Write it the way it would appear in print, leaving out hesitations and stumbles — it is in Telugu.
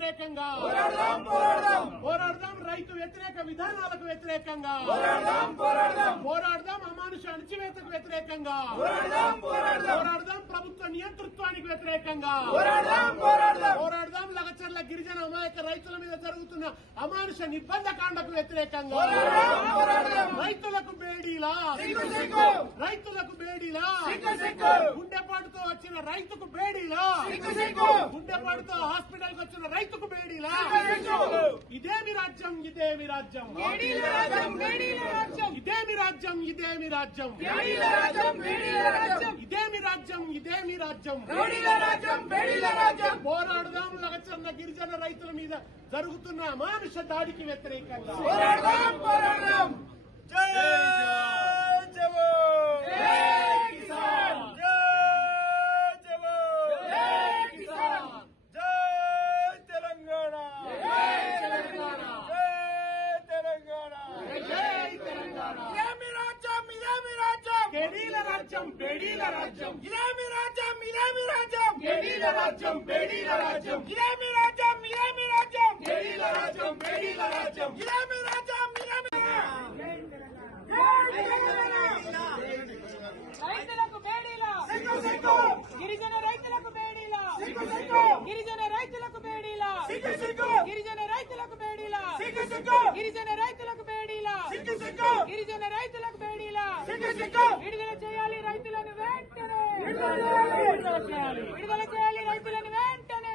వ్యతిరేకంగా పోరాడదాం రైతు వ్యతిరేక విధానాలకు వ్యతిరేకంగా పోరాడదాం అమానుష అణచివేతకు వ్యతిరేకంగా పోరాడదాం ప్రభుత్వ నియంతృత్వానికి వ్యతిరేకంగా పోరాడదాం లగచర్ల గిరిజన అమాయక రైతుల మీద జరుగుతున్న అమానుష నిర్బంధకాండకు వ్యతిరేకంగా రైతులకు బేడీలా గుండెపాటుతో వచ్చిన రైతుకు బేడీలా గుండెపాటుతో హాస్పిటల్ కు వచ్చిన రైతుకు బేడీలా ఇదేమి రాజ్యం ఇదేమి రాజ్యం ఇదేమి రాజ్యం ఇదేమి రాజ్యం ఇదేమి రాజ్యం ఇదేమి రాజ్యం పోరాడదాం లగచర్ల గిరిజన రైతుల మీద జరుగుతున్న అమానుష దాడికి వ్యతిరేకంగా జై జవాన్ జై కిసాన్ జై జవాన్ జై కిసాన్ జై తెలంగాణ జై తెలంగాణ జై తెలంగాణ ఇదేమి రాజ్యం బేడీల రాజ్యం బేడీల రాజ్యం ఇదేమి రాజ్యం బేడీల రాజ్యం బేడీల రాజ్యం ఇదేమి రాజ్యం బేడీల రాజ్యం బేడీల రాజ్యం ఇదేమి రాజ్యం రైతులకు బేడీలా గిరిజన రైతులకు బేడీలా గిరిజన రైతులకు బేడీలా గిరిజన రైతులకు బేడీలా గిరిజన రైతులకు బేడీలా గిరిజన రైతులకు బేడీలా విడుదల చేయాలి రైతులను వెంటనే విడుదల చేయాలి రైతులను వెంటనే